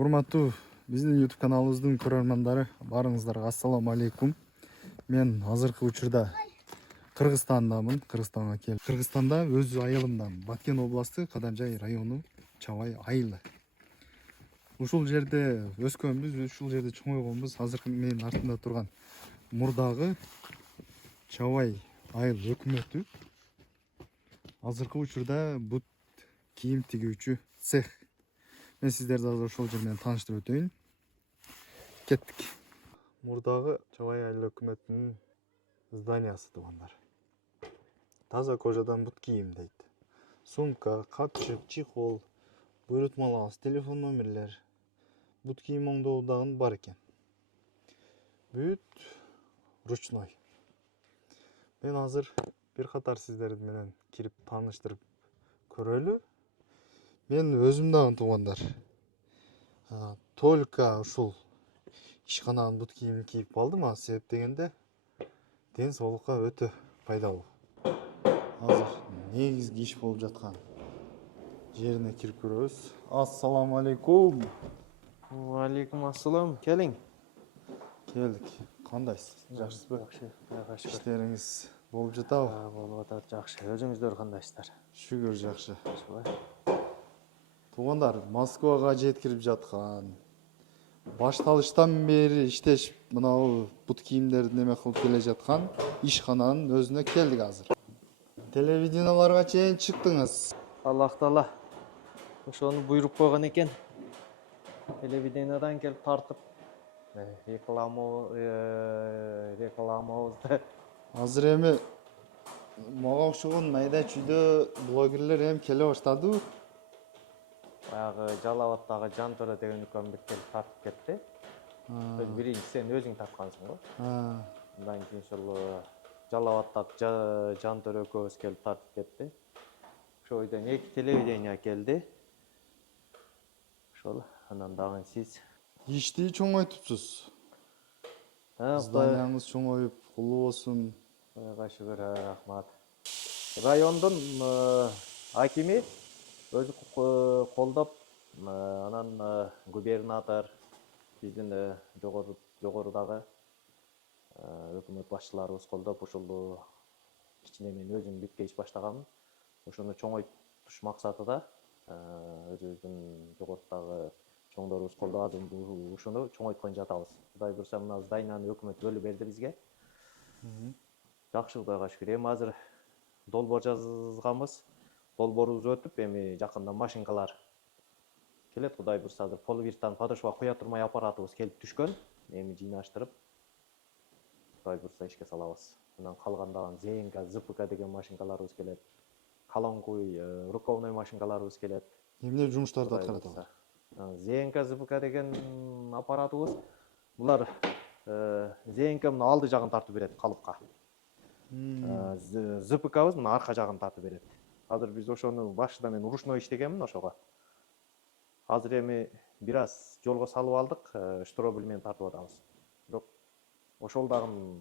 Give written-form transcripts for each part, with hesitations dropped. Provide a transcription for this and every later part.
Урматтуу биздин YouTube каналыбыздын көрөрмандары, барыңыздарга ассаламу алейкум. Мен азыркы учурда Кыргызстандамын. Кыргызстанга келип. Кыргызстанда өз айылымдан Баткен областы Кадамжай району Чабай айылы. Ушул жерде өскөнбүз, ушул жерде чоңойгонбуз. Азыркы менин артымда турган мурдагы Чабай айыл өкмөтү азыркы учурда бут кийим тигүүчү цех. Мен сиздерди азыр ошол жер менен тааныштырып өтөйүн. Кеттик. Мурдагы Чабай айыл өкмөтүнүн зданиясы туугандар. Таза кожадан бут кийим дейт. Сумка, капчык, чехол, буйрутмалабыз, телефон номерлер, бут кийим оңдоо дагы бар экен. Бүт ручной. Мен азыр бир катар сиздер менен кирип тааныштырып көрөлү. Мен өзүм дагы туугандар. Только ушул ишкананын бут кийимин кийип калдым, а себеп дегенде ден соолукка өтө пайдалуу. Азыр негизги иш болуп жаткан жерине кирип көрөбүз. Ассаламу алейкум. Алейкум ассалам. Келиң. Келдик. Кандайсыз? Жакшысызбы? Жакшы. Иштериңиз болуп жатабы? Болуп атат, жакшы. Өзүңүздөр кандайсыздар? Шүгүр жакшы. Ушулай. Туугандар, Москвага жеткирип жаткан. Башталыштан бери иштешип, мынау бут кийимдерди неме кылып келе жаткан ишкананын өзүнө келдик азыр. Телевиденияларга чейин чыктыңыз. Аллах Таала ошону буйруп койгон экен. Телевидениядан келип тартып рекламабызды. Азыр эми мага окшогон майда чүйдө блогерлер эми келе баштады. Баягы Жалал Абадтагы Жантөрө деген үкөмбек келип тартып кетти. Биринчи сен өзүң тарткансың го. Андан кийин ошол Жалал Абадтагы Жантөрө экөөбүз келип тартып кетти. Ошол бойдон 2 телевидение келди. Ошол анан дагы сиз Ишти чоңойтупсуз. Зданияңыз чоңоюп, кулуу болсун. Кудай шүгүр, рахмат. Райондун акими өзү колдоп, анан губернатор, биздин жогорудагы өкмөт башчыларыбыз колдоп, ушул кичине мен өзүм битке иш баштаганмын. Ошону чоңойтуш максатыда өзүбүздүн жогорудагы чоңдорубуз колдоп азыр ушуну чоңойткон жатабыз. Кудай буюрса мына зданияны өкмөт бөлүп берди бизге. Жакшы, Кудайга шүгүр. Эми азыр долбоор жазганбыз. Долбоорубуз өтүп, эми жакында машинкалар келет. Кудай буюрса азыр полувиртан подошва куя турмай аппаратыбыз келип түшкөн. Эми жыйнаштырып, Кудай буюрса ишке салабыз. Анан калгандагы ЗНК, ЗПК деген машинкаларыбыз келет. Калоңкуй, рукавной машинкаларыбыз келет. Эмне жумуштарды аткарат алар? ЗНК, ЗПК деген аппаратыбыз. Булар ЗНК мына алды жагын тартып берет калыпка. ЗПКбыз мына арка жагын тартып берет. Азыр биз ошону башында мен ручной иштегенмин ошого. Азыр эми бир аз жолго салып алдык, штробель менен тартып атабыз. Бирок ошол дагы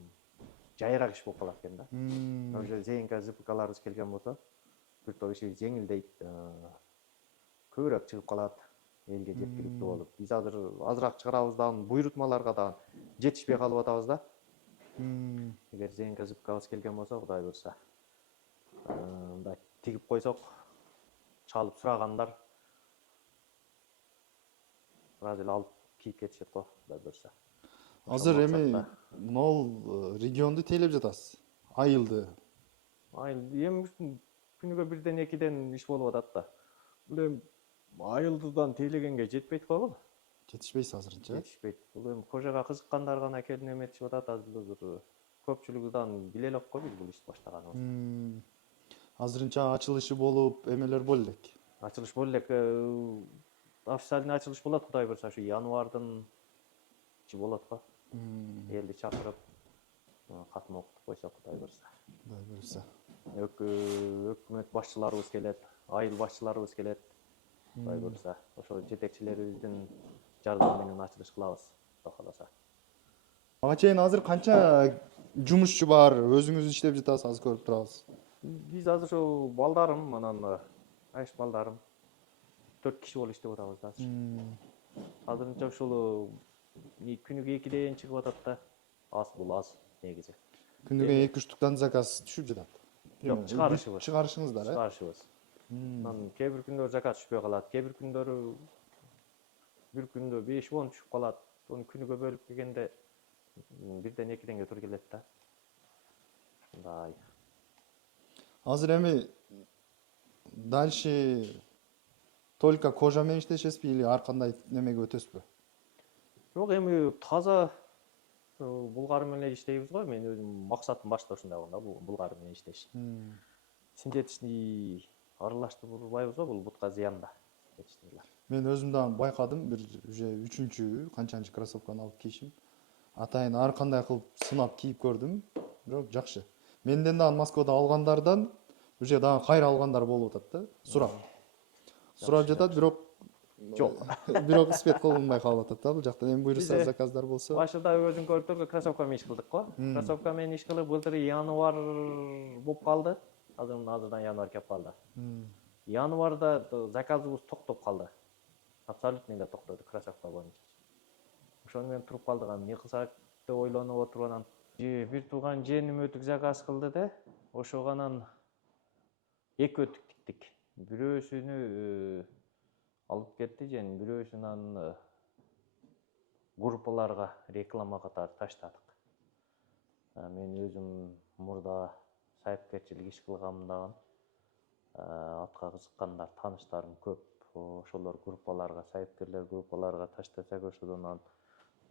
жайыраак иш болуп калат экен да. Ошо ЗНК, ЗПКларыбыз келген болсо, бир топ иши жеңилдейт, көбүрөөк чыгып калат, элге жеткиликтүү болуп. Биз азыр азыраак чыгарабыз дагы, буйрутмаларга дагы жетишпей калып атабыз да. Эгер ЗНК, ЗПКбыз келген болсо, Кудай буюрса, мындай тигип койсок, чалып сурагандар бираз эле алып кийип кетишет го, Кудай буюрса. Азыр эми могул регионду тейлеп жатасыз. Айылды. Эми күнүгө 1-2 иш болуп атат да. Бул эми айылдыдан тейлегенге жетпейт го. Жетишпейсиз азырынча. Жетишпейт. Бул эми кожага кызыккандар гана келип эметишип атат. Азыр көпчүлүгү дагы биле элек го биз бул ишти баштаганыбызды. Азырынча ачылышы болуп, эмелер боло элек. Ачылыш боло элек. Официальный ачылыш болот, Кудай буюрса, ушу январдын ичи болот го. Элди чакырып, катма окутуп койсок, Кудай буюрса. Кудай буюрса. Өкмөт башчыларыбыз келет, айыл башчыларыбыз келет. Кудай буюрса, ошо жетекчилерибиздин жардамы менен ачылыш кылабыз, Кудай кааласа. Ага чейин азыр канча жумушчу бар, өзүңүз иштеп жатасыз, азыр көрүп турабыз. Биз азыр ошо балдарым, анан айш балдарым 4 киши болуп иштеп атабыз да азыр. азырынча ушул күнүгө 2ден чыгып атат да. Бул аз негизи. Күнүгө 2-3 туктан заказ түшүп жатат. Жок, чыгарышыбыз. Чыгарышыңыздар, Чыгарышыбыз. Анан кээ бир күндөр заказ түшпөй калат, кээ бир күндөрү бир күндө 5-10 түшүп калат. Ону күнүгө бөлүп келгенде 1ден 2денге туура келет да. Ушундай. Азыр эми дальше только кожа менен иштешесизби или ар кандай немеге өтөсүзбү? Жок, эми таза булгар менен иштейбиз го. Мен өзүм максатым башта ушундай болгон да, булгар менен иштеш. Синтетичный аралаштырбайбыз го, бул бутка зыян да. Мен өзүм дагы байкадым, бир уже 3-чү канчанчы кроссовканы алып кийишим. Атайын ар кандай кылып сынап кийип көрдүм, бирок жакшы. Менден дагы Москвада алгандардан уже дагы кайра алгандар болуп атат да, сурап. Сурап жатат, бирок Жок. бирок испет кылынбай калып атат да бул жакта. Эми буюрса заказдар болсо. Башында өзүң көрүп тур, кроссовка менен иш кылдык го. Кроссовка менен иш кылып, былтыр январь болуп калды. Азырдан январь келип калды. Январда заказыбыз токтоп калды. Абсолютно эле токтоду кроссовка боюнча. Ошону менен туруп калдык, эмне кылсак деп ойлонуп отуруп анан бир тууган жээним өтүк заказ кылды да, ошого анан 2 өтүк тиктик. Бирөөсүнү алып кетти, жээн бирөөсүн анан группаларга реклама катары таштадык. Мен өзүм мурда сайыпкерчилик иш кылгам дагы. Атка кызыккандар, тааныштарым көп. Ошолор группаларга, сайыпкерлер группаларга таштасак, ошодон анан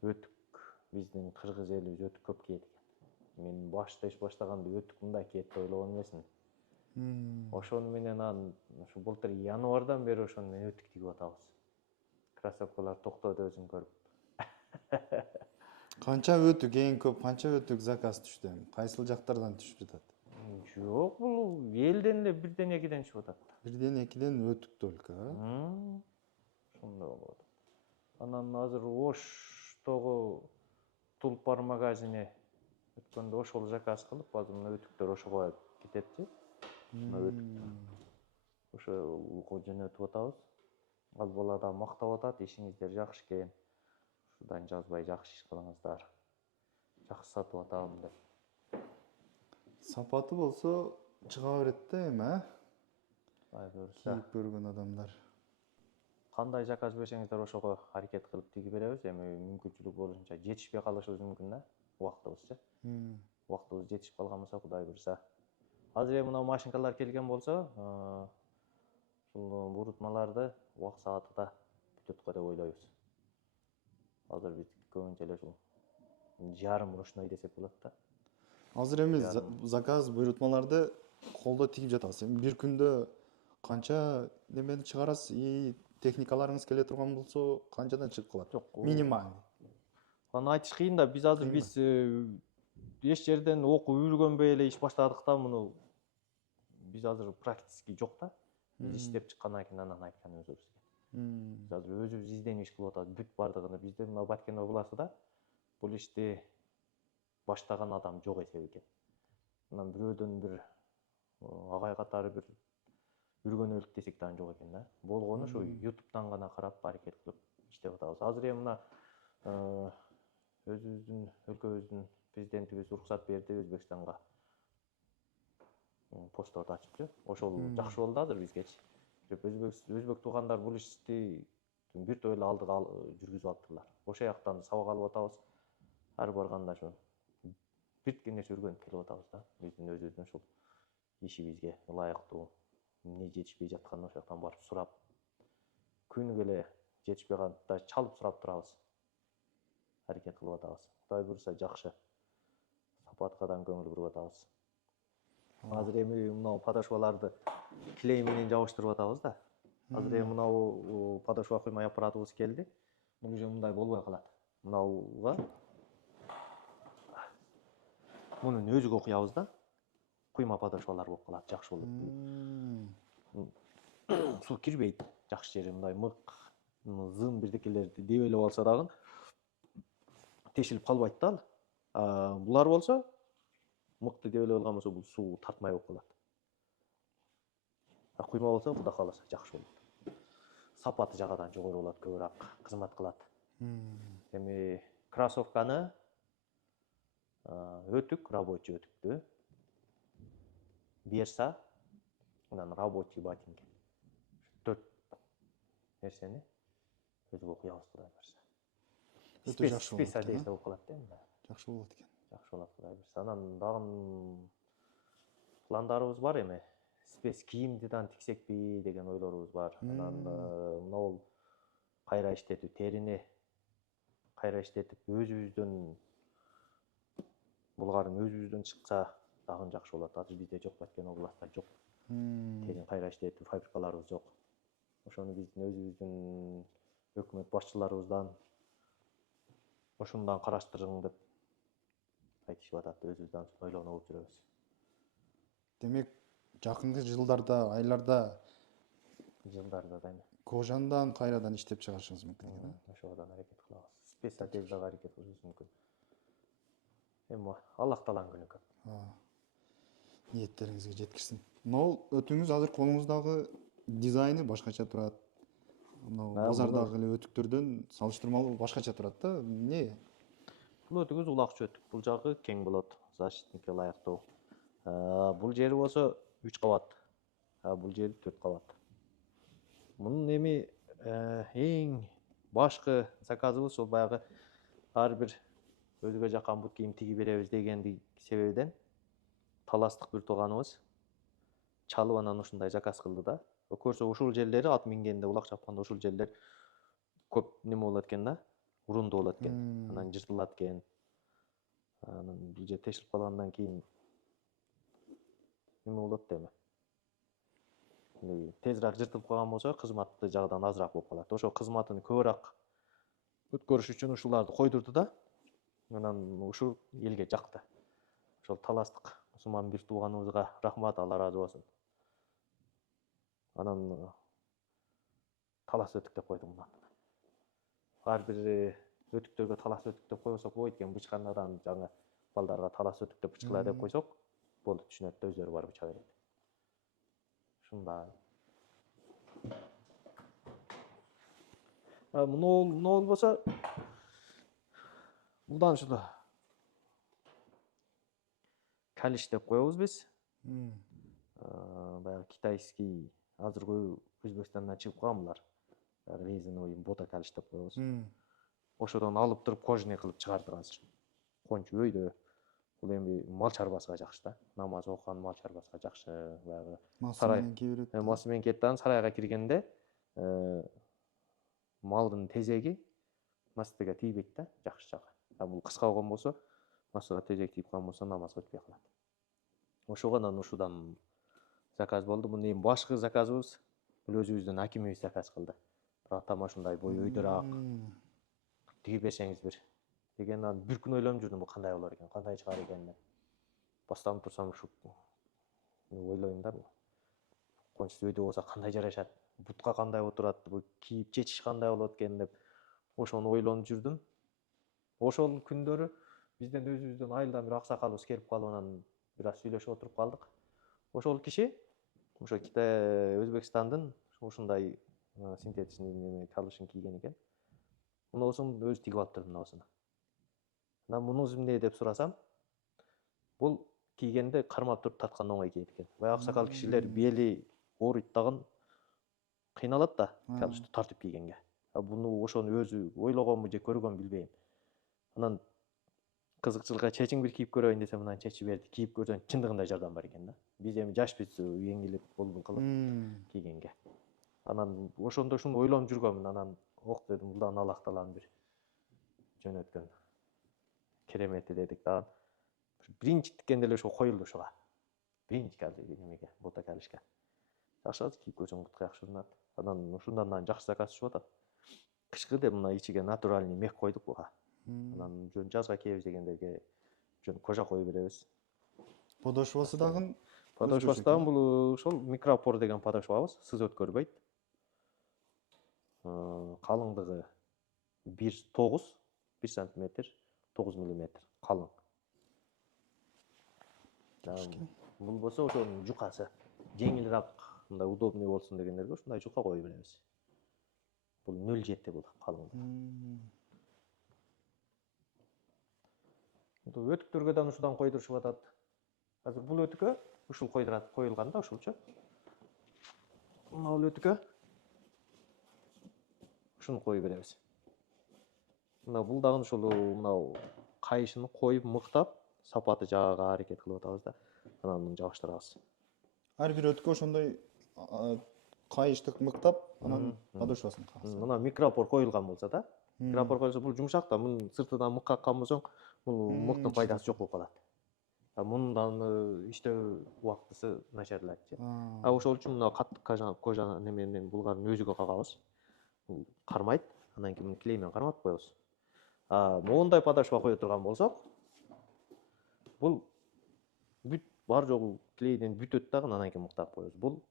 өтүк биздин кыргыз элибиз өтүк көп кийет экен. Мен башта иш баштаганда өтүк мындай кийет деп ойлогон эмесмин. Ошону менен анан ушу былтыр январдан бери ошону менен өтүк тигип атабыз. Кроссовкалар токтоду өзүң көрүп. Канча өтүк эң көп, канча өтүк заказ түштү эми? Кайсыл жактардан түшүп жатат? Жок, бул элден эле 1ден 2ден чыгып атат. 1ден 2ден өтүк только, Ошондой болуп атат. Анан азыр Оштогу Тулпар магазине өткөндө ошол заказ кылып, азыр мына өтүктөр ошого кететти. Ошого жөнөтүп атабыз. Ал бала да мактап атат, ишиңиздер жакшы экен. Ушудан жазбай жакшы иш кылыңыздар. Жакшы сатып атам деп. Сапаты болсо чыга берет да эми, Буюрса, кийип көргөн адамдар. кандай заказ берсеңиздер ошого аракет кылып тигип беребиз. Эми мүмкүнчүлүк болушунча жетишпей калышыбыз мүмкүн да, убактыбызчы. Убактыбыз жетишип калган болсо, Кудай буюрса. Азыр эми мына машинкалар келген болсо, ушул бурутмаларды убак саатыда бүтөт го деп ойлойбуз. Азыр биз көбүнчө эле ушул жарым ручной десек болот да. Азыр эми заказ буйрутмаларды колдо тигип жатасыз. Эми бир күндө канча немени чыгарасыз? И техникаларыңыз келе турган болсо канчадан чыгып калат? Жок, Минималдуу. Аны айтыш кыйын да, биз азыр эч жерден окуп үйрөнгөнбөй эле иш баштадык да, муну биз азыр практически жок да. Биз иштеп чыккандан кийин анан айткан өзүбүзгө. Биз азыр өзүбүз изденип иш кылып атабыз, бүт бардыгыны. Бизде мына Баткен областында бул ишти баштаган адам жок эсеби экен. Анан бирөөдөн бир агай катары бир үргөнөлүк десек дагы жок экен да. Болгону ушу YouTube'дан гана карап аракет кылып иштеп атабыз. Азыр эми мына өзүбүздүн өлкөбүздүн президентибиз уруксат берди Өзбекстанга постторду ачыптыр. Ошол жакшы болду азыр бизгечи. Өзбек туугандар бул ишти биртип эле алдыга жүргүзүп алыптырлар. Ошол жактан сабак алып атабыз. Ар барганда ошо бирткен нерсе үйрөнүп келип атабыз да. Биздин өзүбүздүн ушул ишибизге ылайыктуу эмне жетишпей жатканын ошол жактан барып сурап, күнүгө эле жетишпей калганда чалып сурап турабыз. Аракет кылып атабыз. Кудай буюрса жакшы сапатка да көңүл буруп атабыз. Азыр эми мына подошваларды клей менен жабыштырып атабыз да. Азыр эми мына подошва куймай аппаратыбыз келди. Бул уже мындай болбой калат. Мынауга мунун өзүгө куябыз да. Куйма подошвалар болуп калат, жакшы болот. Суу кирбейт. Жакшы жери мындай мык, зым бирдекелерди деп эле болсо дагы тешилип калбайт да. Булар болсо мыкты деп эле болгон болсо бул суу тартмай болуп калат. Куйма болсо Кудай кааласа жакшы болот. сапаты жагадан жогору болот, көбүрөөк кызмат кылат. Эми кроссовканы өтүк, рабочий өтүктү берса, анан рабочий ботинки. 4 нерсени өзүгө куябыз, Кудай берсе. Өтө жакшы болот Спес одежда болуп калат да эми. Жакшы болот экен. Жакшы болот, Кудай берсе. Анан дагы пландарыбыз бар эми. Спес кийимди дан тиксекпи деген ойлорубуз бар. Анан могул кайра иштетүү, терини кайра иштетип өзүбүздөн булгарын өзүбүздөн чыкса дагы жакшы болот. Азыр бизде жок, Баткен областында жок. Терин кайра иштетүү фабрикаларыбыз жок. Ошону биздин өзүбүздүн өкмөт башчыларыбыздан ошундан караштырың деп айтышып атат. Өзүбүздөн ойлонуп алып жүрөбүз. Демек, жакынкы жылдарда, айларда Да эми кожандан кайрадан иштеп чыгарышыңыз мүмкүн экен. ошодон аракет кылабыз. Спес одеждага аракет кылышыбыз мүмкүн. Эми Аллах Тааланын күнү көп. Ниеттериңизге жеткирсин. Мынау өтүңүз азыр колуңуздагы дизайны башкача турат. Мынау базардагы эле өтүктөрдөн салыштырмалуу башкача турат да. Эмне? Бул өтүгүбүз улакчы өтүк. Бул жагы кең болот, защитникке ылайыктуу. Бул жери болсо 3 кабат. Бул жери 4 кабат. Мунун эми эң башкы заказыбыз ошол баягы ар бир өзүгө жаккан бут кийим тиги беребиз дегенди себебинен таластык бир тууганыбыз чалып анан ушундай заказ кылды да. Көрсө ушул жерлери ат мингенде, улак чапканда ушул жерлер көп неме болот экен да, урундуу болот экен. Анан жыртылат экен. Анан бул жер тешилип калгандан кийин неме болот да эми. Тезирээк жыртылып калган болсо, кызматы жагынан азыраак болуп калат. Ошо кызматын көбүрөөк өткөрүш үчүн ушуларды койдурду да. Анан ушул элге жакты. Ошол таластык мусулман бир тууганыбызга рахмат, Алла ыраазы болсун. Анан талас өтүк деп койдум мындан. Ар бир өтүктөргө талас өтүк деп койбосок болбойт экен. Бычканадан жаңы балдарга талас өтүк деп бычкыла деп койсок, болду, түшүнөт да, өздөрү барып быча берет. Ушундай. Муну болбосо мындан ушул калиш деп коебуз биз. Баягы китайский азыр Өзбекстандан чыгып калган булар. Баягы резиновый бота калиш деп коебуз. Ошодон алып туруп кожаный кылып чыгардык азыр. Кончу өйдө. Бул эми мал чарбасына жакшы да. Намаз окуган мал чарбасына жакшы. Баягы Сарай менен кийберет. масы менен кетип анан сарайга киргенде малдын тезеги мастыга тийбейт да, жакшы жагы. Бул кыска болгон болсо, масыга тезек тийип калган болсо намазга өтпөй калат. Ошого анан ушудан заказ болду. Мунун эми башкы заказыбыз бул өзүбүздүн акимибиз заказ кылды. Атама ушундай бою өйдөраак тигип берсеңиз бир деген. Анан бир күн ойлонуп жүрдүм, бул кандай болор экен, кандай чыгар экен деп. Бастан турсам ушу ойлойм да, бул кончу өйдө болсо кандай жарашат, бутка кандай отурат, бул кийип чечиш кандай болот экен деп ошону ойлонуп жүрдүм. Ошол күндөрү бизден өзүбүздөн айылдан бир аксакалыбыз келип калып, анан бир аз сүйлөшүп отуруп калдык. Ошол киши ошо Китай, Өзбекстандын ушундай синтетичный неме калышын кийген экен. Мунусун өзү тигип алыптыр, мунусун. Анан мунусу эмне деп сурасам, бул кийгенде кармап туруп тартканда оңой кийет экен. Баягы аксакал кишилер бели ооруйт дагы кыйналат да, калышты тартып кийгенге. Буну ошону өзү ойлогонбу же көргөнбү билбейм. Анан кызыкчылыкка чечиң бир кийип көрөйүн десем, анан чечип берди. Кийип көрсөң чындыгында жардам бар экен да. Биз эми жашпыз, еңилип, болдун кылып кийгенге. Анан ошондо ушуну ойлонуп жүргөмүн. Анан ок дедим, булдан Аллах Тааланын бир жөнөткөн керемети дедик да. Биринчи тиккенде эле ошо коюлду ушуга. Биринчи немеге, бота калишке. Жакшы кийип көрсөң бутка жакшы урунат. Анан ушундан жакшы заказ түшүп атат. Кышкы деп мына ичиге натуральный мех койдук буга. Анан жөн жазга кийебиз дегендерге жөн кожа коюп беребиз. Подошвасы дагы бул ошол микропор деген подошвабыз, сыз өткөрбөйт. Калыңдыгы 1 сантиметр, 9 миллиметр калың. Бул болсо ошонун жукасы. Жеңилирээк, мындай удобный болсун дегендерге ушундай жука коюп беребиз. бул 0,7 бул калыңдыгы. Өтүктөргө да ушудан койдурушуп атат. Азыр бул өтүккө ушул коюлган да ушулчу. Мына бул өтүккө ушуну коюп беребиз. Мына бул дагы ушул мынау кайышын коюп мыктап сапаты жаагага аракет кылып атабыз да. Анан муну жабыштырабыз. Ар бир өткө ошондой кайыштык мыктап, анан подошвасын кагасыз. Мына микропор коюлган болсо да, микропор коюлса бул жумшак да, мунун сыртынан мык каккан болсоң, бул мыктын пайдасы жок болуп калат. Мунун дагы иштөө убактысы начарлайт. Ошол үчүн мына каттык кожа неменен булгардын өзүгө кагабыз. Бул кармайт, анан кийин клей менен карматып коебуз. Моундай подошва кое турган болсок, бул бүт бар жогу клейден бүтөт дагы, анан кийин мыктап коебуз. Бул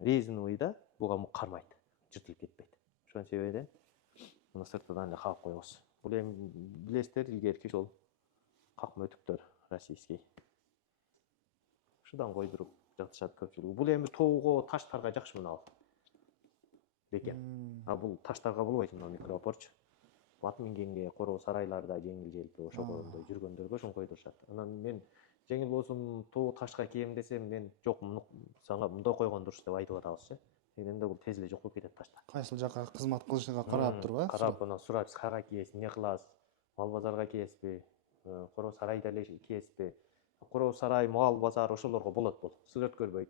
резиновый да, буга кармайт, жыртылып кетпейт. Ошон себептен муну сыртынан эле кагып коебуз. Бул эми билесиздер, илгерки ошол какма өтүктөр российский. Ушудан койдуруп жатышат көпчүлүгү. Бул эми тоого, таштарга жакшы мына бул. Бекен. Бул таштарга болбойт мына микропорчу. Ат мингенге, короо сарайларда жеңил-желпи ошогондой жүргөндөргө ошону койдурушат. Анан мен жеңил болсун, тоо ташка кием десем, мен жок, сага мындай койгон дурус деп айтып атабыз. Себебинде бул тез эле жок болуп кетет ташта. Кайсыл жакка кызмат кылышына карап туруп, карап, анан сурап, кага киесиз, эмне кыласыз? Мал базарга киесизби? Короо сарайда эле киесизби? Короо сарай, мал базар ошолорго болот бул. Сырт көрбөйт.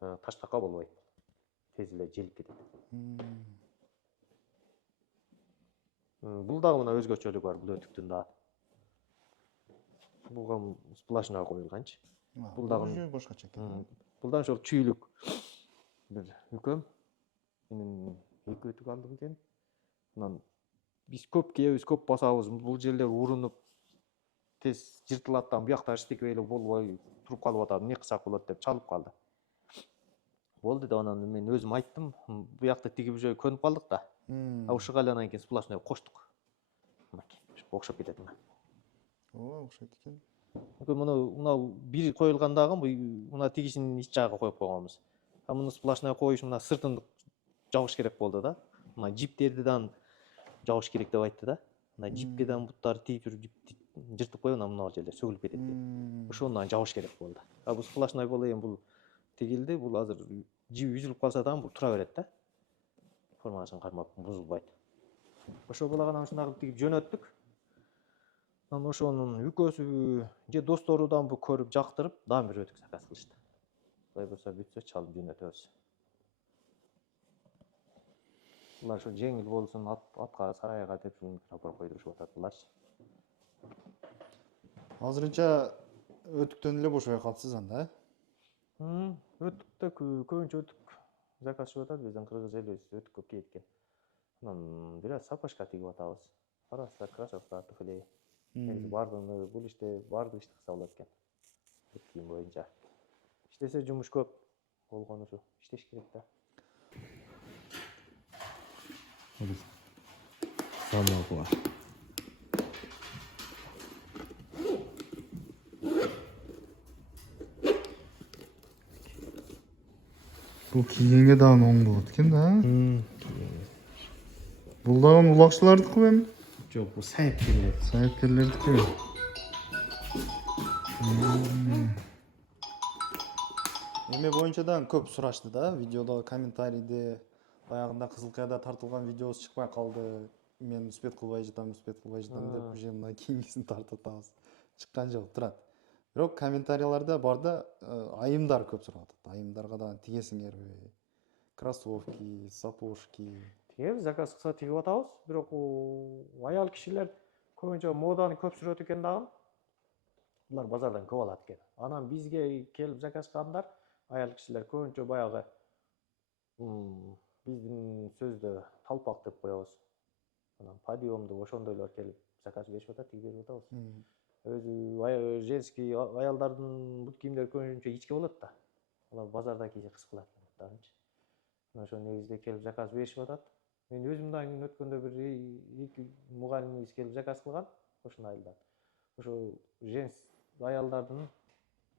Таштакка болбойт. Тез эле желип кетет. Бул дагы мына өзгөчөлүгү бар бул өтүктүн дагы. Буга сплашная коюлганчы. Бул дагы башкача экен. Бул дагы ошол чүйлүк бир үкөм. Менин 2 өтүк алдым экен. Анан биз көп кийебиз, көп басабыз. Бул жерлер урунуп тез жыртылат да, буяктар иштекпей эле болбой туруп калып атат. Эмне кылсак болот деп чалып калды. Болду деп анан мен өзүм айттым. Буякты тигип уже көнүп калдык да. Ушуга эле анан кийин сплошной коштук. Мынакей, окшоп кетет мына. Окшойт экен. Мына бир коюлгандагы мына тигишинин ич жагына коюп койгонбуз. Муну сплошной коюш мына сыртын жабыш керек болду да. Мына жиптерден жабыш керек деп айтты да. Мына жипкеден буттарды тигип туруп жыртып коюп, мына жерлер сөгүлүп кетет деп. Ошону жабыш керек болду. Бул сплошной боло эми бул тигилди, бул азыр жиби үзүлүп калса дагы бул тура берет да. Формасын кармап бузулбайт. Ошо булагынан ушундай кылып тигип жөнөттүк. Анан ошонун үкөсү же досторудан бу көрүп жактырып, дагы бир өтүк заказ кылышты. Кудай буюрса бүтсө чалып жөнөтөбүз. Булар ошо жеңил болсун, атка, сарайга деп ушул микропор койдурушуп атат буларчы. Азырынча өтүктөн эле бошобой калыпсыз анда, Өтүктө көбүнчө өтүк заказчып атат, биздин кыргыз элибиз өтүккө кейткен. Анан бир аз сапожка тигип атабыз. Арасында кроссовка, туфли. Бардыгы бул иште бардык ишти кылса болот экен. Кийим боюнча. İştese жумуш көп болгону ушу, иштеш керек да. Самого. Бул кийинге дагы оң болот экен да. Бул дагы улакчылардыкы эми? Жок, бул сайыпкерлер. Сайыпкерлердики. Эме боюнча дагы көп сурашты да, видеодо, комментарийде, баягында Кызылкаяда тартылган видеобуз чыкпай калды. Мен успет кылбай жатам деп уже мына кийинкисин тартып атабыз. Чыккан жок турат. Бирок комментарийлерде бар да айымдар көп сурап атат. Айымдарга дагы тигесиңерби? Кроссовки, сапожки. Тигебиз, заказ кылса тигип атабыз. Бирок аял кишилер көбүнчө моданы көп сүрөт экен дагы. Булар базардан көп алат экен. Анан бизге келип заказ кылгандар, аял кишилер көбүнчө баягы биздин сөздө талпак деп коебуз. Анан подъемдуу ошондойлор келип заказ беришип атат, тигип берип атабыз. Өзү женский аялдардын бут кийимдери көбүнчө ичке болот да. Алар базарда кийсе кыш кылат экен буттарынчы. Ошо негизде келип заказ беришип атат. Мен өзүм дагы өткөндө бир 2 мугалимибиз келип заказ кылган ошол айылдан. Ошо аялдардын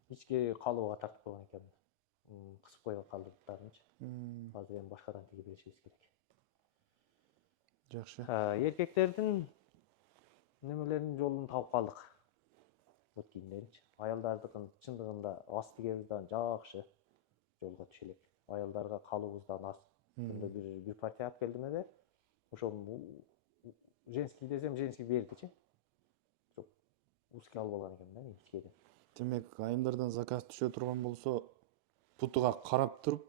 ичке калыбыга тартып койгон экен. Кысып коюп калды буттарынчы. Азыр эми башкадан тигип беришибиз керек. Жакшы. Эркектердин немелеринин жолун таап калдык. Бут кийимдеринчи. Аялдардыкын чындыгында аз тигебизден жакшы жолго түшө элек. Аялдарга калуубуздан аз. Күндө бир партия алып келдим эле. Ошол женский десем, женский бердичи. Ошо узкий алып алган экенмин да, кичкейден. Демек, айымдардан заказ түшө турган болсо, бутуга карап туруп,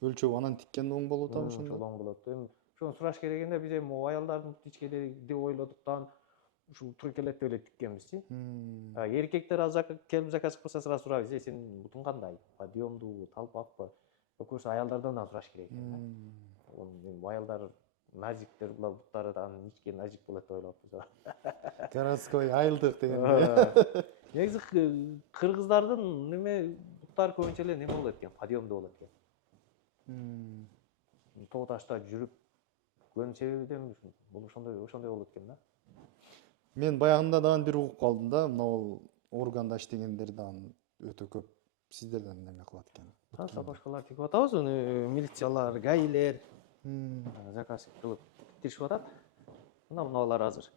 өлчөп анан тиккен оң болот а ошондо? Ошол оң болот. Эми ошону сураш керек эле, биз эми аялдардын ичкеде деп ойлодуктан ушул туура келет деп эле тиккенбизчи. Эркектер келип заказ кылса сразу сурайбыз, сенин бутуң кандай? Подъемдубу, талпакпы? Көбүнчө аялдардан да сураш керек экен да. Эми аялдар назиктер, булар буттарынан ичке назик болот деп ойлоптуз. Городской айылдык деген. Негизи кыргыздардын неме буттары көбүнчө эле неме болот экен, подъемдуу болот экен. Тоо ташта жүрүп көнүн себеби да бул ошондой болот экен да. Мен баягында дагы бир угуп калдым да, могул органда иштегендер дагы өтө көп сиздерден неме кылат экен. Сапожкалар тигип атабыз, милициялар, гаилер заказ кылып тиктиришип атат. Мына муналар азыр.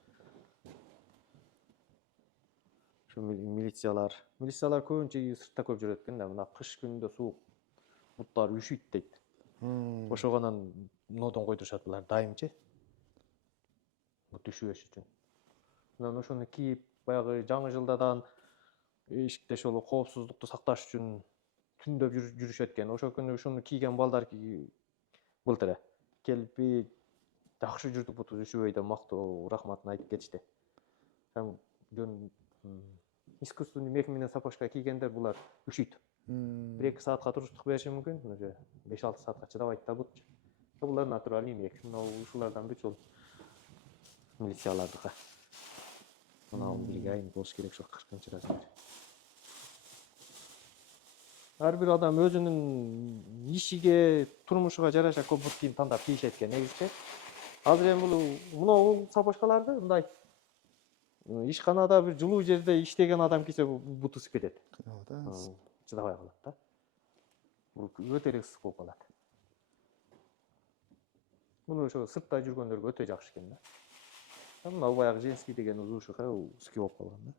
Şu милициялар көбүнчө сыртта көп жүрөт экен да. Мына кыш күнүндө суук, буттар үшүйт дейт. Ошогонан нодон койдурушат булар дайымчы. Бут үшүбөш үчүн. Анан ошону кийип, баягы жаңы жылдадан эшикте ошол коопсуздукту сакташ үчүн түндөп жүрүшөт экен. Ошол күнү ушуну кийген балдар былтыр келип жакшы жүрдүк, бутубуз үшүбөй деп мактоо рахматын айтып кетишти. Жөн искусственный мех менен сапожка кийгендер булар үшүйт. 1-2 саатка туруштук бериши мүмкүн, уже 5-6 саатка чыдабайт да бутчу. Булар натуральный мех. Мына ушулардан бир жол милициялардыкы. Мына бирге айым болуш керек ошо 40-размер. Ар бир адам өзүнүн ишиге, турмушуга жараша көп бут кийим тандап кийишет экен негизичи. Азыр эми мына сапожкаларды мындай ишканада бир жылуу жерде иштеген адам кийсе буту ысып кетет. Чыдабай калат да. Бул өтө эле ысык болуп калат. Муну ошо сыртта жүргөндөргө өтө жакшы экен да. Мына баягы женский деген узуушука узкий болуп калган да.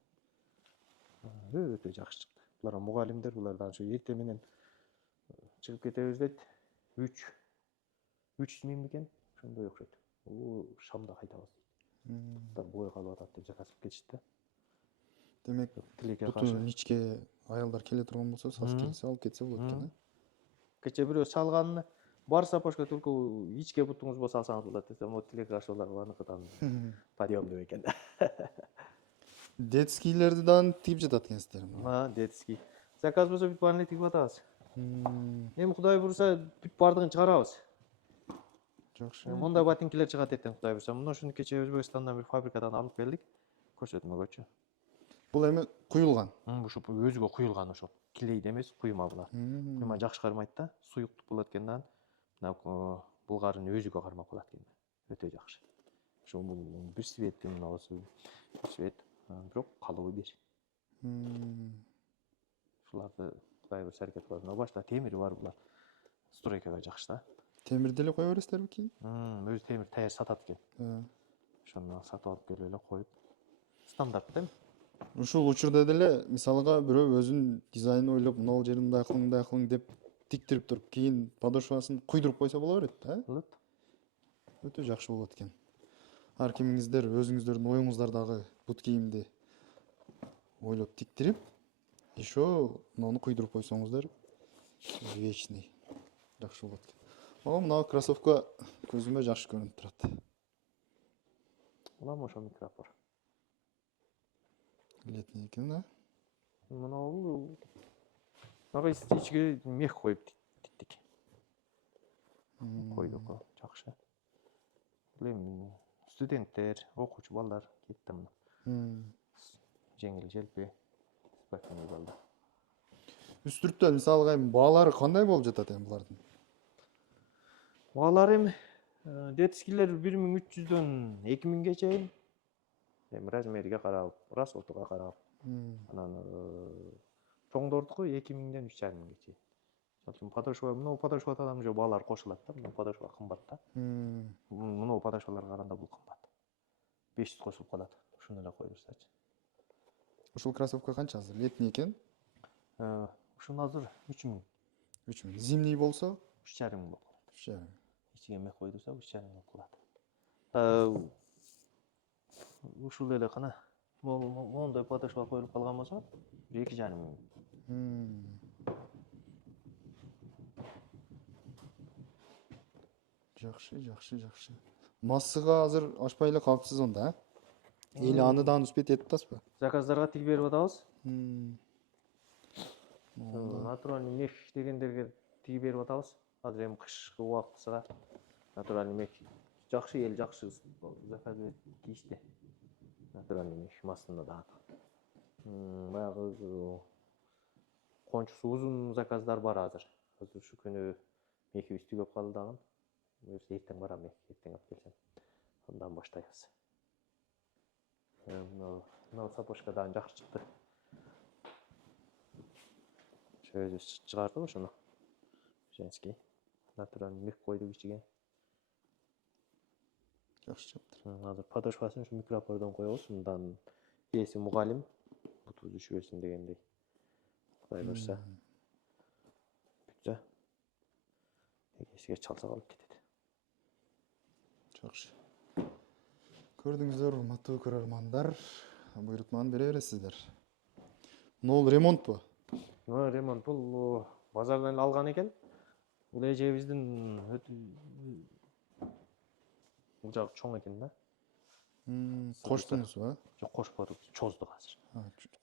Өтө жакшы чыкты. Булар мугалимдер, булардан ошо эртең менен чыгып кетебиз дейт. 3 смен бекен, ошондой окшойт. Шамда кайтабыз дейт. Бой калып атат деп заказ кылып кетишти. Демек, бутун ичке аялдар келе турган болсо, саз келсе алып кетсе болот экен, Кече бирөө салганын бар сапожка только ичке бутуңуз болсо алсаңыз болот десем, вот тилек ашуулар аныкыдан подъемдуу экен да. Детскийлерди дагы тигип жатат экенсиздер. Детский. Заказ болсо бүт баарын тигип атабыз. Эми Кудай бурса бүт бардыгын чыгарабыз. Жакшы. Мондай ботинкилер чыгат экен Кудай бурса. Мына ушуну кече Өзбекстандан бир фабрикадан алып келдик. Көрсөтмөгөчү. Бул эми куюлган. Ушу өзүгө куюлган ошол. Килейди эмес, куйма булар. Куйма жакшы кармайт да, суюктук болот экен да. Мына булгарын өзүгө кармап калат экен. Өтө жакшы. Ошо бир светти мына болсо бир свет, бирок калыбы бир. Ушуларды Кудай бурса аракет кылат. Мына башта темири бар булар. Стройкага жакшы да. Темирди эле кое бересиздерби кийин? Өзү темир таяр сатат экен. Ошону сатып алып келип эле коюп. Стандарт да. Ушул учурда деле мисалга бирөө өзүнүн дизайнын ойлоп, мына жерин мындай кылың деп тиктирип туруп, кийин подошвасын куйдуруп койсо боло берет да? Болот. Өтө жакшы болот экен. Ар кимиңиздер өзүңүздөрдүн оюңуздардагы бут кийимди ойлоп тиктирип, еще муну куйдуруп койсоңуздар, вечный. Жакшы болот экен. Мага мына кроссовка көзүмө жакшы көрүнүп турат. Мына ошо микропор. Летний экен, да? Мына мага ичиге мех коюп тиктик. Койдук, жакшы. Эми студенттер, окуучу балдар кетти мына. Жеңил желпи, спортивный балдар. Үстүрттөн мисалга эми баалары кандай болуп жатат эми булардын? Баалар эми детскийлер 1300дөн 2000ге чейин. Эми размерге карап, расходуга карап. Анан чоңдордуку 2000ден 3500ге чейин. подошва, мынау подошвадан уже баалар кошулат да, мынау подошва кымбат да. Мынау подошваларга караганда бул кымбат. 500 кошулуп калат. Ушуну эле кой берсечи. Ушул кроссовка канча азыр? Летний экен. Ушунун азыр 3000, 3000. Зимний болсо 3,5 болуп калат. 3,5. Ичиге мек койдурса 3,5 болуп калат. Ушул эле кана моундай подошва коюлуп калган болсо 2,5 Жакшы. Массыга азыр ашпай эле калыпсыз онда, Эл аныдан успеть этип атасызбы? Заказдарга тигип берип атабыз. Натуральный мех дегендерге тигип берип атабыз. Азыр эми кышкы убактысыга натуральный мех жакшы, эл жакшы заказ кийишти. Натуральный мех массында да. Баягы кончусу узун заказдар бар азыр. Азыр ушу күнү мехибиз түгөп калды дагы. Эртең барам мех, эртең алып келсем. Андан баштайбыз. Мына сапожка дагы жакшы чыкты. Өзү чыгарды ошону. Женский. Натуральный мех койдук ичиге. Жакшы чыптыр. Азыр подошвасын ушу микропордон коебуз. Мындан ээси мугалим буту düşүбөсүн дегендей. Кудай буйрса. Бүтсө. Эгесиге чалса алып кетет. Жакшы. Көрдүңүздөр, урматтуу көрөрмандар. Буйрутманы бере бересиздер. Бул ремонтпу? Ремонт бул базардан алган экен. Бул эжебиздин бул жагы чоң экен да. Коштуңузбу? Жок, кошподук, чоздук азыр.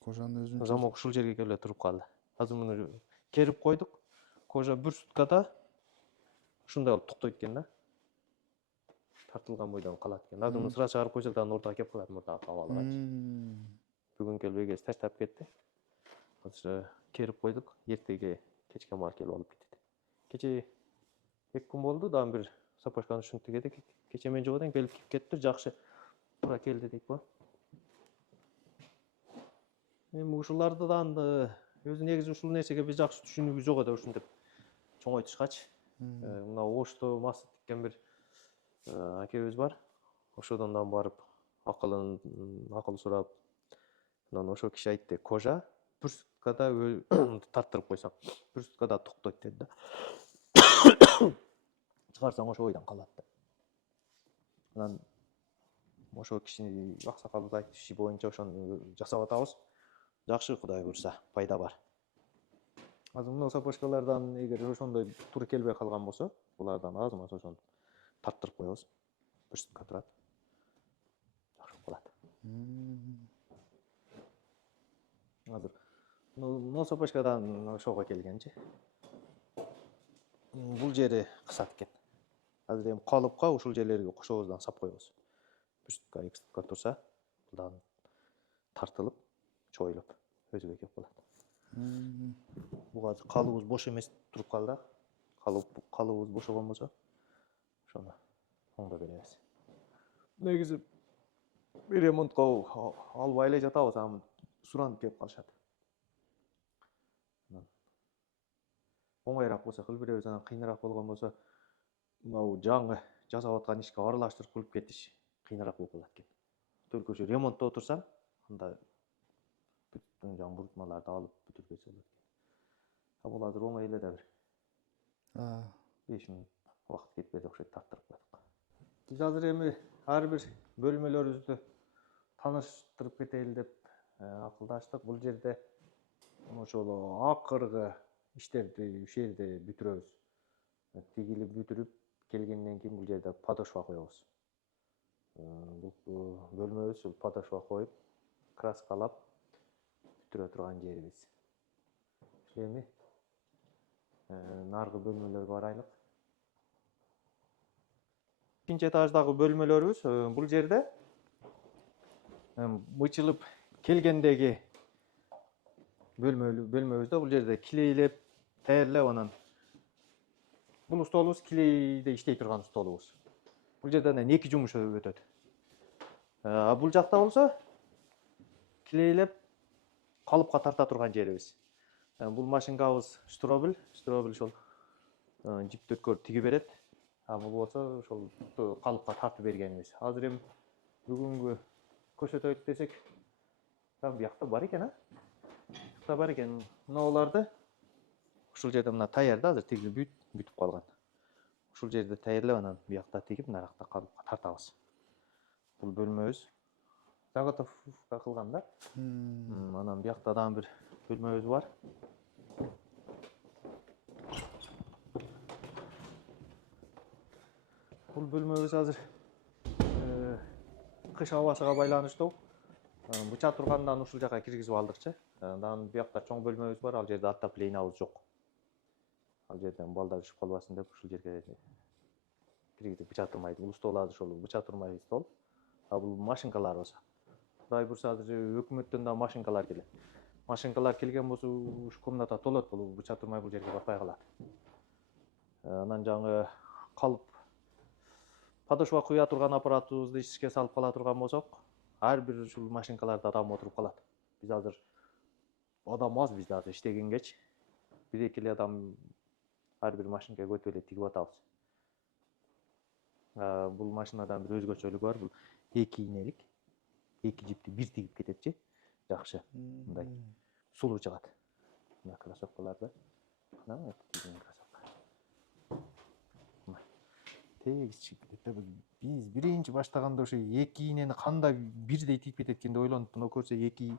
Кожанын өзүн Замок ушул жерге келип туруп калды. Азыр муну керип койдук. Кожа 1 суткада ушундай болуп токтойт экен да. Тартылган бойдон калат экен. Азыр муну сыра чыгарып койсок дагы ортого кеп калат, мурдагы кабалыгачы. Бүгүн келип эгеси таштап кетти. Азыр керип койдук. Эртеге кечке маал келип алып кетет. Кече 2 күн болду, дагы бир сапожканы ушинтип тигедик. Кече мен жок элем, келип кип кетти. Жакшы. Туура келди дейт го. Эми ушуларды дагы өзү негизи ушул нерсеге биз жакшы түшүнүгү жок эди, ушинтип чоңойтушкачы. Мына Ошто масса тиккен бир акебиз бар. Ошодон дагы барып акыл сурап, анан ошо киши айтты, кожа 1 суткада тарттырып койсоң, 1 суткада токтойт деди да. Чыгарсаң ошо бойдон калат да. Анан ошо киши аксакалыбыз айтты, иши боюнча ошону жасап атабыз. Жакшы, Кудай буйрса, пайда бар. Азыр мына сапожкалардан эгер ошондой туура келбей калган болсо, булардан аз-маз ошону тарттырып коебуз. 1 сутка турат. Жакшы калат. Азыр мына сапожкадан ошого келгенчи. Бул жери кысат экен. Азыр эми калыпка ушул жерлерге кошобуздан сап коебуз. 1 сутка, 2 сутка турса, булдан тартылып, чоюлуп өзүгө кеп калат. Буга азыр калыбыз бош эмес туруп калды. Калыбыз бошогон болсо, ошону оңдоп беребиз. Негизи ремонтко албай эле жатабыз, аны суранып келип калышат. Оңойраак болсо кылып беребиз, анан кыйыныраак болгон болсо, мынау жаңы жасап аткан ишке аралаштырып кылып кетиш кыйыныраак болуп калат экен. Только ушу ремонтто турсаң, анда бүттүн жаңы бурутмаларды алып бүтүрбөсө болот. Бул азыр оңой эле да бир 5 мүнөт убакыт кетпеди, окшойт, тарттырып койдук. Биз азыр эми ар бир бөлмөлөрүбүздү тааныштырып кетели деп акылдаштык. Бул жерде ошол акыркы иштерди ушул жерде бүтүрөбүз. Тигилип бүтүрүп келгенден кийин бул жерде подошва коебуз. Бул бөлмөбүз ушул подошва коюп, краскалап бүтүрө турган жерибиз. Эми наркы бөлмөлөргө барайлык. Экинчи этаждагы бөлмөлөрүбүз бул жерде мычылып келгендеги бөлмөбүздө бул жерде килейлеп, даярлап, анан бул столубуз килейде иштей турган столубуз. Бул жерде анан 2 жумуш өтөт. Бул жакта болсо килейлеп калыпка тарта турган жерибиз. Бул машинкабыз штробель ошол жиптөткөр тиги берет. Бул болсо ошол калыпка тартып бергенибиз. Азыр эми бүгүнгү көрсөтөйт десек, там биякта бар экен, биякта бар экен. Мыналарды ушул жерде мына таярда азыр тигилип бүтүп калган. Ушул жерде таярлап анан биякта тигип, наракта калыпка тартабыз. Бул бөлмөбүз заготовка кылган да. Анан биякта дагы бир бөлмөбүз бар. Бул бөлмөбүз азыр кыш абасыга байланыштуу. Быча тургандан ушул жака киргизип алдыкчы. Анан биякта чоң бөлмөбүз бар, ал жерде отопленийябыз жок. Ал жерден балдар үшүп калбасын деп ушул жерге киргизип быча турмайды. Бул стол азыр ошол быча турмай стол. Бул машинкалар болсо. Кудай бурса азыр өкмөттөн да машинкалар келет. Машинкалар келген болсо ушу комната толот, бул быча турмай бул жерге батпай калат. Анан жаңы калып подошва куя турган аппаратыбызды ишке салып кала турган болсок, ар бир ушул машинкаларда адам отуруп калат. Биз азыр адам аз, бизде азыр иштегенгечи 1-2 эле адам ар бир машинкага көтүп эле тигип атабыз. Бул машинадан бир өзгөчөлүгү бар. Бул 2 ийнелик. 2 жипти бир тигип кететчи. Жакшы. Мындай сулуу чыгат. Мына кроссовкаларды. Мына тигиген кроссовка. Тегиз чыгып кетет. Биз биринчи баштаганда ошо 2 ийнени кандай бирдей тигип кетет экен деп ойлондук. Мына көрсө 2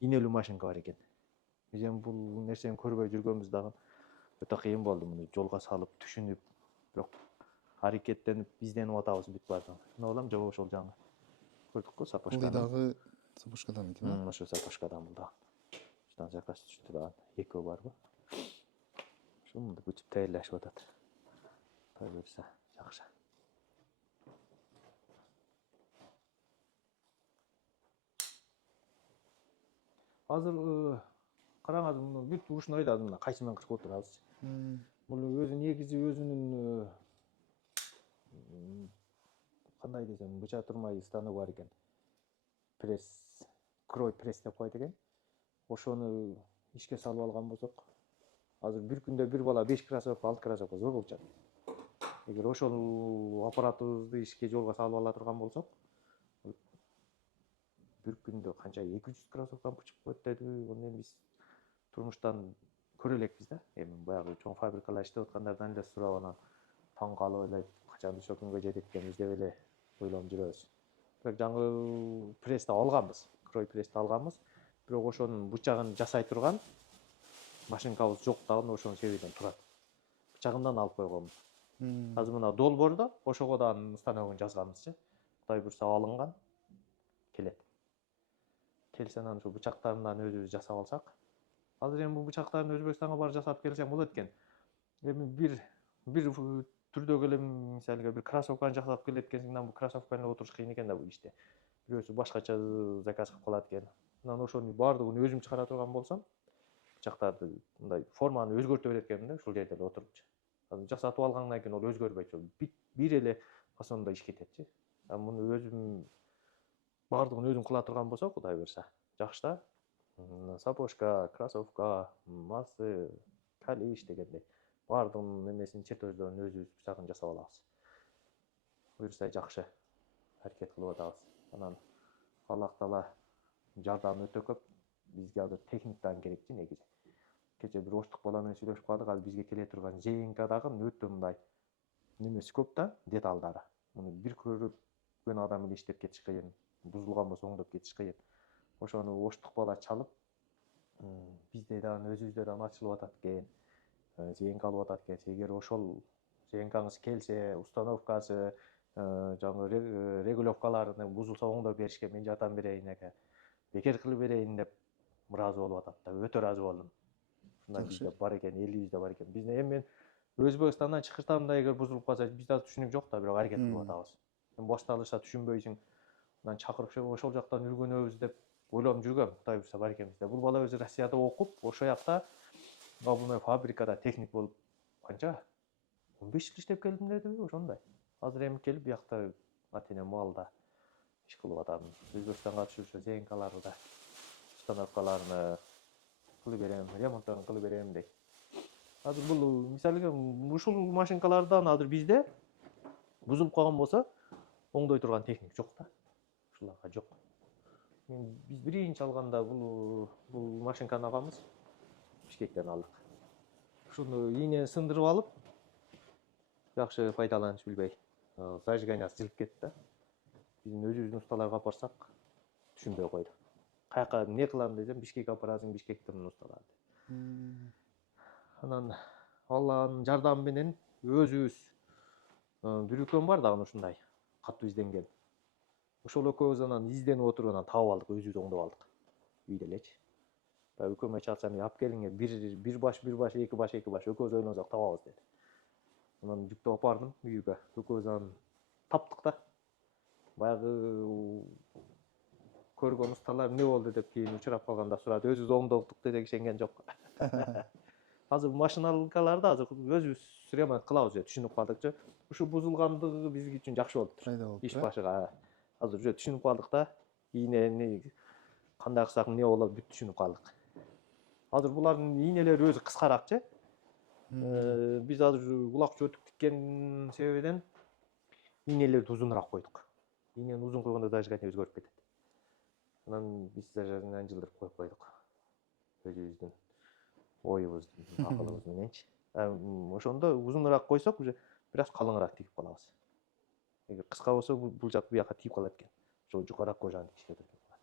ийнелүү машинка бар экен. Биз эми бул нерсени көрбөй жүргөнбүз дагы өтө кыйын болду. Муну жолго салып, түшүнүп, бирок аракеттенип, изденип атабыз бүт баардыгын. Эмне болом, жок ошол жаңы көрдүк го сапожканы. Бул дагы сапожкадан экен. Ошо сапожкадан бул да. Ушудан заказ түштү да. Экөө барбы? Ушуну бүтүп даярдашып атат. Кудай буйрса, жакшы. Азыр караңыз, бүт ушуну да мына кайсы менен кыркып отурабыз. Бул өзү негизи өзүнүн кандай десем, быча турмай станок бар экен. Пресс, крой пресс деп коет экен. Ошону ишке салып алган болсок, азыр бир күндө бир бала 5 кроссовка, 6 кроссовка зор болчу. Эгер ошол аппаратыбызды ишке жолго салып ала турган болсок, бир күндө канча 200 кроссовканы бычып коет деди. Аны эми биз турмуштан көрө элекпиз да. Эми баягы чоң фабрикалар иштеп аткандардан эле сурап анан таң калып эле качан ошол күнгө жетет экенбиз деп эле ойлонуп жүрөбүз. Бирок жаңы прессти алганбыз, крой прессти алганбыз. Бирок ошонун бычагын жасай турган машинкабыз жок дагы ошонун себебинен турат. Бычагынан алып койгонбуз. Азыр мына долбоордо ошого да станогун жазганбызчы. Кудай бурса алынган келет. Келсе анан ошо бычактарынан өзүбүз жасап алсак. Азыр эми бул бычактарды Өзбекстанга барып жасап келсең болот экен. Эми бир түрдөгү эле мисалга бир кроссовканы жасап келет экенсиң, бул кроссовканы отуруш кыйын экен да бул иште. Бирөөсү башкача заказ кылып калат экен. Анан ошонун баардыгын өзүм чыгара турган болсом, бычактарды мындай форманы өзгөртө берет экенмин да, ушул жерде эле отурупчу. Азыр жасатып алгандан кийин ол өзгөрбөйт, бир эле фасондо иш кететчи. Муну өзүм баардыгын өзүм кыла турган болсок, Кудай буйрса, жакшы да. Сапожка, кроссовка, массы, калиш дегендей баардыгынын эмесин чертеждерин өзүбүз бычагын жасап алабыз. Буйрса жакшы аракет кылып атабыз. Анан Аллах таала жардамы өтө көп. Бизге азыр техниктан керекчи негизи. Кече бир оштук бала менен сүйлөшүп калдык, азыр бизге келе турган ЖНК дагы өтө мындай немеси көп да, деталдары. Муну бир көргөн адам эле иштеп кетиш кыйын, бузулган болсо оңдоп кетиш кыйын. Ошону оштук бала чалып, бизде дагы өзүбүздө дагы ачылып атат экен. ЖНК алып атат экен. Эгер ошол ЖНКңыз келсе, установкасы, жаңы регулировкаларын бузулса оңдоп беришке мен жардам берейин экен. Бекер кылып берейин деп ыраазы болуп атат да. Өтө ыраазы болдум. Ушундай бизде бар экен, элибизде бар экен. Бизде эми мен Өзбекстандан чыкырсам да эгер бузулуп калса, бизде түшүнүк жок да, бирок аракет кылып атабыз. Башталышта түшүнбөйсүң. Анан чакырып ошол жактан үйрөнөбүз деп ойлонуп жүргөм. Кудай буйрса бар экен бизде. Бул бала өзү Россияда окуп, ошол жакта фабрикада техник болуп канча 15 жыл иштеп келдим дедиби, ошондой. Азыр эми келип биякта атене малда иш кылып атам. Өзбекстанга түшүрүшө ЖНКларды да, установкаларны кылып берем, ремонттарын кылып берем дейт. Азыр бул мисалга ушул машинкалардан азыр бизде бузулуп калган болсо оңдой турган техник жок да. Ушуларга жок. Биз биринчи алганда бул машинканы алганбыз. Бишкектен алдык. Ушуну ийнени сындырып алып, жакшы пайдаланыш билбей, зажиганиясы жылып кетти да. Биздин өзүбүздүн усталарга алып барсак, түшүнбөй койду. Каяка эмне кылам десем, Бишкекке алып барасың, Бишкекте муну усталар. Анан Алланын жардамы менен өзүбүз бир экөөм бар дагы ушундай катуу изденген. Ошол экөөбүз анан изденип отуруп анан таап алдык, өзүбүз оңдоп алдык. Үйдө элечи. Баягы экөөмө чалсам, алып келиңер, бир баш, эки баш, экөөбүз ойлонсок табабыз деди. Анан жүктөп алып бардым үйгө. Экөөбүз анан таптык да. Баягы көргөн усталар эмне болду деп кийин учурап калганда сурады. Өзүбүз оңдоптук десек ишенген жок. Азыр машиналарда азыр өзүбүз ремонт кылабыз деп түшүнүп калдыкчы. Ушу бузулгандыгы биз үчүн жакшы болуптур. Пайда болуп. Иш башыга. Азыр уже түшүнүп калдык да. Ийнени кандай кылсак эмне болот бүт түшүнүп калдык. Азыр булардын ийнелери өзү кыскаракчы. Биз азыр улак чөтүк тиккен себебинен ийнелерди узунураак койдук. Ийнени узун койгондо зажигание өзгөрүп кетет. Анан биз зажигание жылдырып коюп койдук. Өзүбүздүн оюбуздун, акылыбыз мененчи. Ошондо узунураак койсок, уже бир аз калыңыраак тигип калабыз. Эгер кыска болсо, бул жак бияка тигип калат экен. Ошо жукарыраак кожаны тигишке тура келет.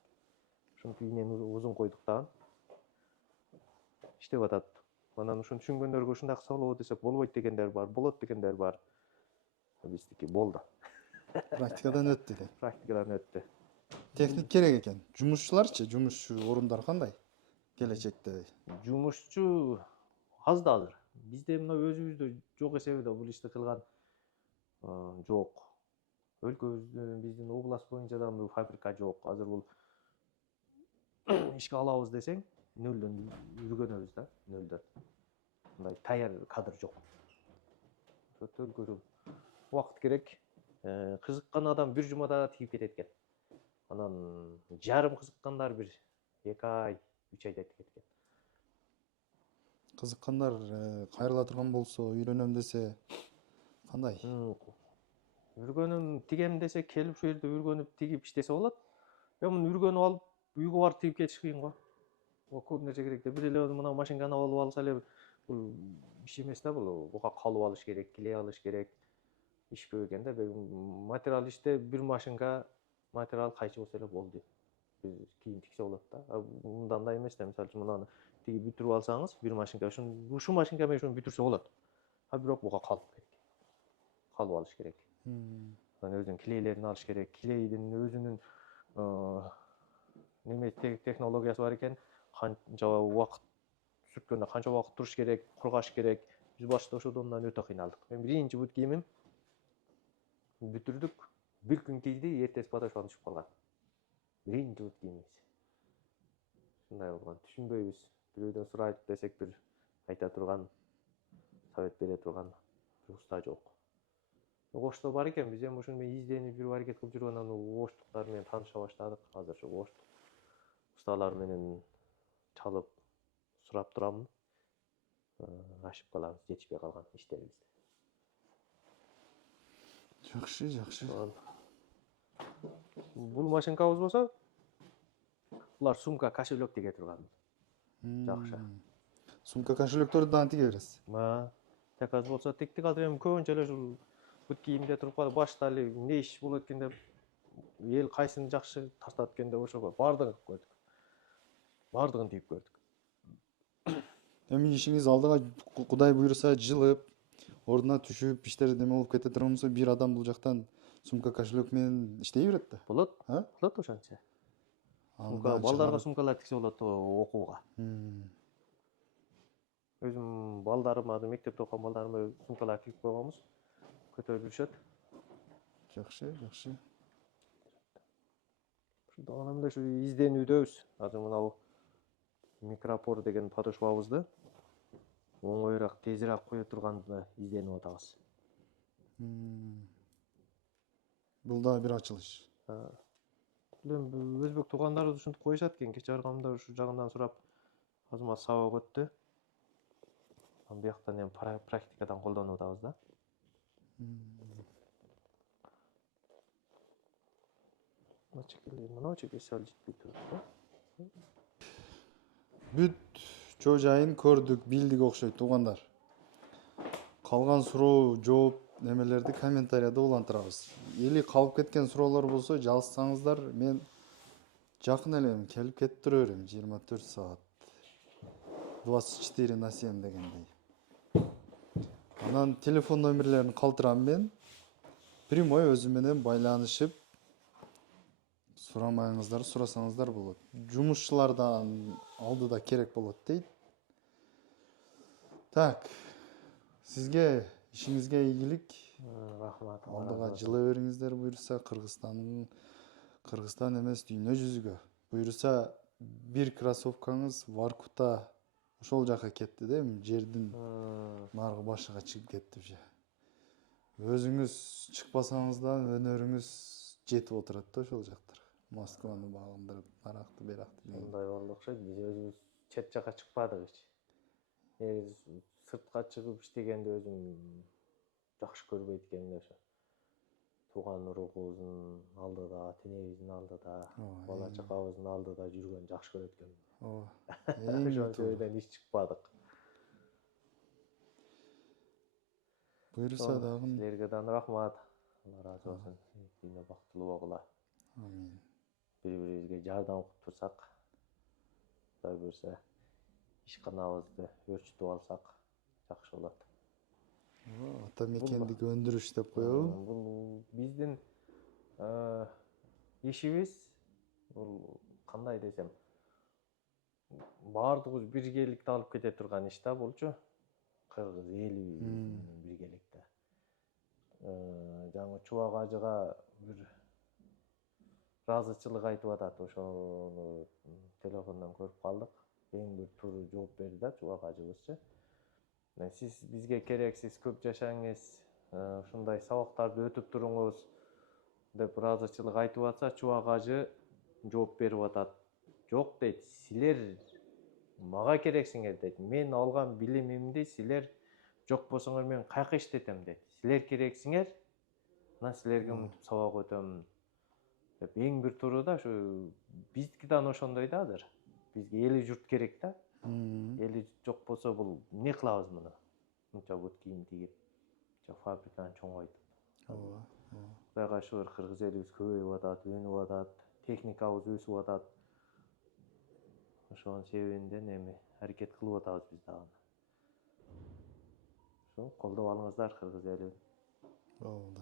Ошентип ийнени узун койдук дагы. Иштеп атат. Анан ушуну түшүнгөндөргө ушундай кылса болобу десек, болбойт дегендер бар, болот дегендер бар. Биздики болду. Практикадан өттү эле. Практикадан өттү. Техник керек экен. Жумушчуларчы, жумушчу орундар кандай? Келечекте. Жумушчу аз да азыр. Бизде мына өзүбүздө жок эсебинде бул ишти кылган жок. Өлкөбүздүн, биздин область боюнча да бул фабрика жок. Азыр бул ишке алабыз десең, нөлдөн үргөнөбүз да, нөлдөн. Мындай даяр кадр жок. Ошо өлкөдө убакыт керек. Кызыккан адам бир жумада тигип кетет экен. Анан жарым кызыккандар бир 2 ай, 3 айда тигет экен. Кызыккандар кайрыла турган болсо, үйрөнөм десе кандай? Үргөнүм тигем десе, келип ушул жерде үргөнүп тигип иштесе болот. Муну үргөнүп алып, үйгө барып тигип кетиш кыйын го. Көп нерсе керек да. Бир эле мына машинканы алып алса эле бул иш эмес да, бул. Буга калып алыш керек, килей алыш керек. Иш көп экен да. Материал иште бир машинка материал кайчы болсо эле болду. Биз кийин тиксе болот да. Мындай эмес да, мисалы үчүн мынаны тигип бүтүрүп алсаңыз, бир машинка ушул машинка менен ушуну бүтүрсө болот. Бирок буга калып керек. Калып алыш керек. Анан өзүнүн килейлерин алыш керек. Килейдин өзүнүн неме технологиясы бар экен. Канча убакыт сүрткөндө канча убакыт туруш керек, кургаш керек. Биз башта ошондон өтө кыйналдык. Мен биринчи бут кийимим бүтүрдүк. Бир күн кийди, эртеси подошваны түшүп калган. Биринчи бут кийимибиз. Ушундай болгон. Түшүнбөйбүз. Бирөөдөн сурайт десек бир айта турган, совет бере турган бир уста жок. Ошто бар экен, биз эми ушуну менен изденип жүрүп аракет кылып жүрүп анан оштуктар менен тааныша баштадык. Азыр ушу оштук усталар менен чалып сурап турамын. Ашып калабыз, жетишпей калган иштерибизде. Жакшы, жакшы. Бул машинкабыз болсо, булар сумка, кошелек тиге турган. Жакшы. Сумка, кошелектөрдү дагы тиге бересиз. Заказ болсо тиктик. Азыр эми көбүнчө эле ушул бут кийимде туруп калды. Башта эле эмне иш болот экен деп, эл кайсыны жакшы тартат экен деп ошого баардыгын көрдүк. Баардыгын тигип көрдүк. Эми ишиңиз алдыга Кудай буйруса жылып, ордуна түшүп, иштери неме болуп кете турган болсо, бир адам бул жактан сумка, кошелек менен иштей берет да. Болот, болот ошончо. Сумка, балдарга сумкалар тиксе болот окууга. Өзүм балдарым, азыр мектепте окуган балдарыма сумкалар тигип койгонбуз. Көтөрүп жүрүшөт. Жакшы, жакшы. Анан ушу изденүүдөбүз. Азыр мына микропор деген подошвабызды оңоюраак, тезирээк кое турганына изденип атабыз. Бул дагы бир ачылыш. Өзбек туугандарыбыз ушинтип коюшат экен. Кече барганда ушу жагынан сурап, азамат сабак өттү. Анан бияктан эми практикадан колдонуп атабыз да. Мына чекеси сәл жетпей турат. Бүт жоо жайын көрдүк, билдик окшойт туугандар. Калган суроо, жооп немелерди комментарияда улантырабыз. Эли калып кеткен суроолор болсо жазсаңыздар, мен жакын эле келип кетип тура берем 24 саат. 24/7 дегендей. Анан телефон номерлерин калтырам мен. Прямой өзү менен байланышып сурамайыңыздар, сурасаңыздар болот. Жумушчулардан алдыда керек болот дейт. Так. Сизге ишиңизге ийгилик. Рахмат. Алдыга жылы бериңиздер буюрса, Кыргызстан эмес дүйнө жүзүгө. Буюрса бир кроссовкаңыз Воркута ошол жака кетти да, жердин наркы башыга чыгып кетти уже. Өзүңүз чыкпасаңыздан өнөрүңүз жетип отурат да ошол жактарга. Москваны багындырып, наракты беракты деген. Мындай болду окшойт. Биз өзүбүз чет жака чыкпадык эч. Негизи сыртка чыгып иштегенди өзүм жакшы көрбөйт экенмин ошо. Тууган уругубуздун алдыда, тенебиздин алдыда, бала чакабыздын алдыда жүргөн жакшы көрөт экенмин. Ооба. Ошол себептен иш чыкпадык. Буюрса дагы. Силерге дагы рахмат. Алла разы болсун. Дүйнө бактылуу болгула. Амин. Бири-бирибизге жардам кылып турсак, Кудай буйрса, ишканабызды өрчүтүп алсак жакшы болот. Ата мекендик өндүрүш деп коебу? Бул биздин ишибиз, бул кандай десем, баардыгыбыз биргеликте алып кете турган иш да булчу. Кыргыз эли биргеликте. Жаңы Чубак ажыга бир ыраазычылык айтып атат. Ошону телефондон көрүп калдык. Эң бир туура жооп берди да Чубак ажыбызчы. Сиз бизге керексиз, көп жашаңыз, ушундай сабактарды өтүп туруңуз деп ыраазычылык айтып атса, Чубак ажы жооп берип атат. Жок дейт, силер мага керексиңер дейт. Мен алган билимимди силер жок болсоңор мен каяка иштетем дейт. Силер керексиңер, анан силерге мынтип сабак өтөм деп. Эң бир туура да ушу биздики да ошондой да азыр. Бизге эли журт керек да. Эли жок болсо бул эмне кылабыз муну? Мынча бут кийим тигип, фабриканы чоңойтуп. Ооба. Кудайга шүгүр, кыргыз элибиз көбөйүп атат, өнүп атат, техникабыз өсүп атат. Ошонун себебинен эми аракет кылып атабыз биз дагы. Ошо колдоп алыңыздар кыргыз элин. Болду.